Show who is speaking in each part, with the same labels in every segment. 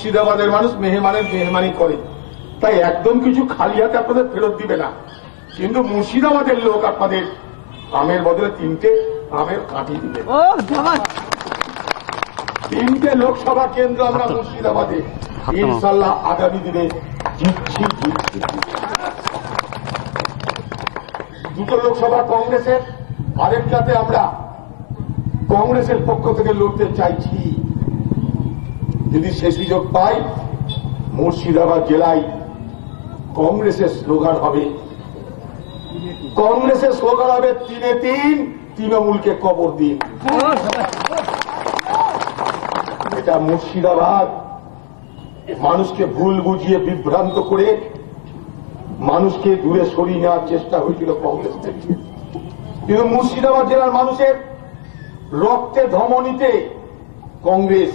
Speaker 1: মুর্শিদাবাদের মানুষ মেহমানের মেহমানি করে। তাই একদম কিছু খালি হাতে আপনাদের ফেরত দিবে না। কিন্তু মুর্শিদাবাদের লোক আপনাদের আমের বদলে তিনটে আমের কাঠি দিবে। তিনটে লোকসভা কেন্দ্র আমরা মুর্শিদাবাদে। ইনশাল্লাহ আগামী দিনে জিতছি জিতছি। দুটো লোকসভা কংগ্রেসের আরেকটাতে আমরা কংগ্রেসের পক্ষ থেকে লড়তে চাইছি। যদি সে সুযোগ পাই মুর্শিদাবাদ জেলায় কংগ্রেসের স্লোগান হবে। কংগ্রেসের স্লোগান হবে, তিনে তিন, তৃণমূলকে কবর দিন। এটা মুর্শিদাবাদ। মানুষকে ভুল বুঝিয়ে বিভ্রান্ত করে মানুষকে দূরে সরিয়ে নেওয়ার চেষ্টা হয়েছিল কংগ্রেস থেকে। কিন্তু মুর্শিদাবাদ জেলার মানুষের রক্তে ধমনীতে কংগ্রেস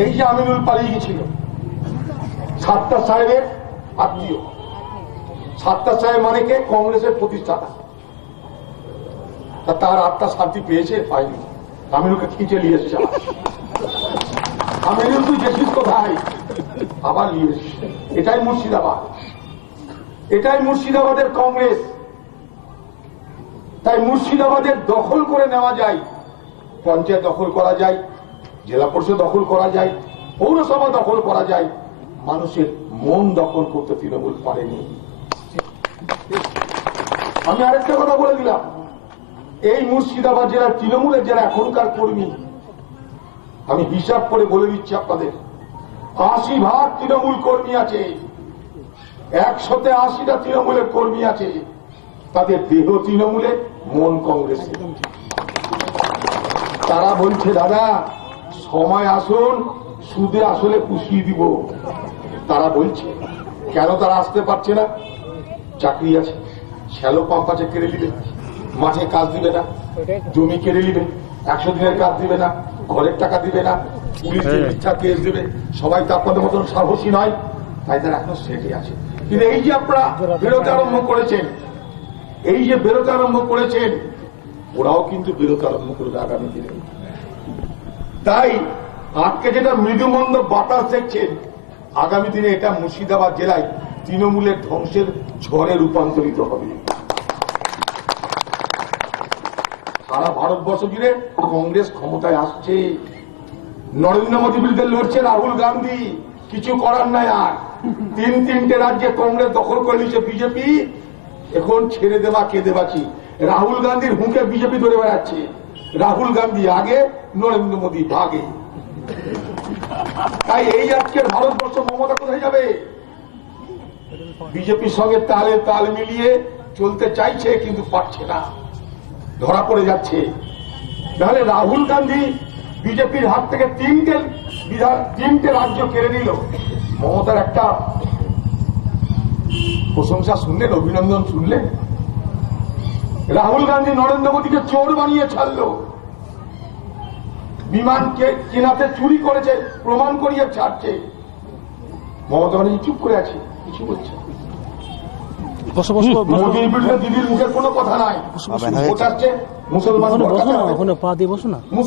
Speaker 1: এই যে আমিনুল পালিয়ে গেছিল সাতটা সাহেবের আত্মীয়। সাতটা সাহেব মানে কে? কংগ্রেসের প্রতিষ্ঠাতা। তার আত্মা শান্তি পেয়েছে? পায়নি। আমিনুলকে খিঁচে নিয়ে এসছে। আমিনুল তুই গেছিস কোথায়? আবার নিয়ে এসছিস এটাই মুর্শিদাবাদ। এটাই মুর্শিদাবাদের কংগ্রেস। তাই মুর্শিদাবাদের দখল করে নেওয়া যায়, পঞ্চায়েত দখল করা যায় জেলা পরিষদ দখল করা যায়, পৌরসভা দখল করা যায়। মানুষের মন দখল করতে তৃণমূল পারেনি। আমি আরেকটা কথা বলে দিলাম। এই মুর্শিদাবাদ জেলার তৃণমূলের যারা এখনকার কর্মী, আমি হিসাব করে বলে দিচ্ছি আপনাদের, আশি ভাগ তৃণমূল কর্মী আছে। একশোতে আশিটা তৃণমূলের কর্মী আছে। তাদের দেহ তৃণমূলে, মন কংগ্রেসে। তারা বলছে, দাদা সময় আসুন সুদে আসলে পুষিয়ে দিব। তারা বলছে কেন তারা আসতে পারছে না? চাকরি আছে শ্যালো পাম্প আছে কেড়ে দিবে মাঠে কাজ দিবে না জমি কেড়ে নিবে একশো দিনের কাজ দিবে না ঘরের টাকা দিবে না পুলিশকে মিথ্যা কেস দেবে। সবাই তো আপনাদের মতন সাহসী নয় তাই তারা এখন সেটে আছে। কিন্তু এই যে আপনারা বেরোতে আরম্ভ করেছেন এই যে বেরোতে আরম্ভ করেছেন ওরাও কিন্তু বেরোতে আরম্ভ করবে আগামী দিনে। তাই আজকে যেটা মৃদুমন্দ বাতাস দেখছেন, আগামী দিনে এটা মুর্শিদাবাদ জেলায় তৃণমূলের ধ্বংসের ঝড়ে রূপান্তরিত হবে। সারা ভারতবর্ষ জুড়ে কংগ্রেস ক্ষমতায় আসছে। নরেন্দ্র মোদী বিরুদ্ধে লড়ছে রাহুল গান্ধী। কিছু করার নাই আর। তিন তিনটে রাজ্যে কংগ্রেস দখল করে নিচ্ছে বিজেপি। এখন ছেড়ে দেবা কে দেবাছি রাহুল গান্ধীর হুঁকে বিজেপি ধরে বেড়াচ্ছে। রাহুল গান্ধী আগে, নরেন্দ্র মোদী ভাগে তাই এই আজকের ভারতবর্ষ মমতা কোথায় যাবে? বিজেপির সঙ্গে তালে তাল মিলিয়ে চলতে চাইছে, কিন্তু পারছে না। ধরা পড়ে যাচ্ছে। তাহলে রাহুল গান্ধী বিজেপির হাত থেকে তিনটে বিধান, তিনটে রাজ্য কেড়ে নিল। মমতার একটা প্রশংসা শুনলেন, অভিনন্দন শুনলেন। রাহুল গান্ধী নরেন্দ্র মোদীকে চোর বানিয়ে ছাড়লো। বিমানকে চেনাতে চুরি করেছে প্রমাণ করিয়ে ছাড়ছে। মমতা ব্যানার্জি চুপ করে আছে কিছু বলছে মোদীর বিরুদ্ধে দিদির মুখের কোনো কথা নাই। মুসলমান